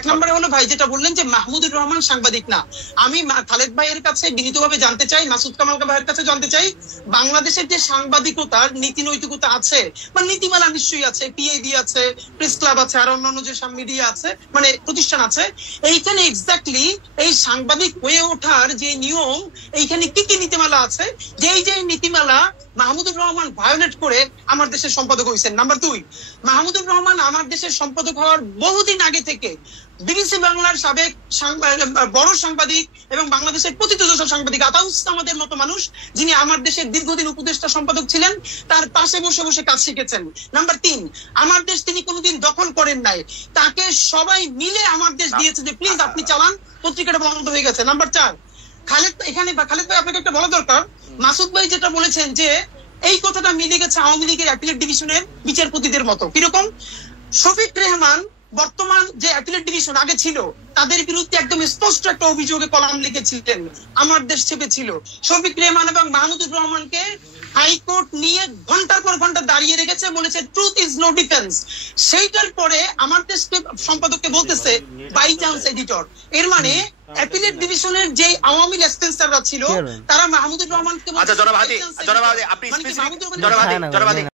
এক নম্বরে হলো ভাই যেটা বললেন যে মাহমুদুর রহমান সাংবাদিক না, আমি খালেদ ভাইয়ের কাছে বিনীতভাবে জানতে চাই, মাসুদ কামাল ভাইয়ের কাছে জানতে চাই, বাংলাদেশের যে সাংবাদিকতার নীতি নৈতিকতা আছে বা নীতিমালা নিশ্চয়ই আছে, পিআইবি আছে, প্রেস ক্লাব আছে, আর অন্যান্য যে মিডিয়া আছে, মানে প্রতিষ্ঠান আছে, এইখানে এক্স্যাক্টলি এই সাংবাদিক হয়ে ওঠার যে নিয়ম, এইখানে কি কি নীতিমালা আছে, যে নীতিমালা মাহমুদুর রহমান ভায়োলেট করে আমার দেশের সম্পাদক হয়েছেন। নাম্বার 2, মাহমুদুর রহমান আমার দেশের সম্পাদক হওয়ার বহুদিন আগে থেকে বিবিসি বাংলার সাবেক বড় সাংবাদিক এবং বাংলাদেশের প্রথিতযশা সাংবাদিক আতাউস আমাদের মতো মানুষ, যিনি আমার দেশের দীর্ঘদিন উপদেষ্টা সম্পাদক ছিলেন, তার পাশে বসে বসে কাজ শিখেছেন। নাম্বার 3, আমার দেশ তিনি কোনোদিন দখল করেন নাই, তাকে সবাই মিলে আমার দেশ দিয়েছে যে প্লিজ আপনি চালান, পত্রিকাটা বন্ধ হয়ে গেছে। নাম্বার 4, খালেদ ভাই আপনাকে একটা বলা দরকার, মাসুদ ভাই যেটা বলেছেন যে এই কথাটা মিলে গেছে আওয়ামী লীগের অ্যাপিলেট ডিভিশনের বিচারপতিদের মতো। কিরকম? শফিক রেহমান বর্তমান যে অ্যাপিলেট ডিভিশন আগে ছিল, তাদের বিরুদ্ধে একদম স্পষ্ট একটা অভিযোগে কলাম লিখেছিলেন, আমার দেশ চেপেছিল। শফিক রেহমান এবং মাহমুদুর রহমানকে হাইকোর্ট নিয়ে ঘন্টার পর ঘন্টা দাঁড়িয়ে রেখেছে, বলেছে ট্রুথ ইজ নো ডিফেন্স। সেইটার পরে আমার দেশ সম্পাদককে বলতেছে বাই চান্স এডিটর। এর মানে অ্যাপিলেট ডিভিশনের যে আওয়ামী লেসপেন্সাররা ছিল, তারা মাহমুদুর রহমানকে আচ্ছা জনাব হাদি আপনি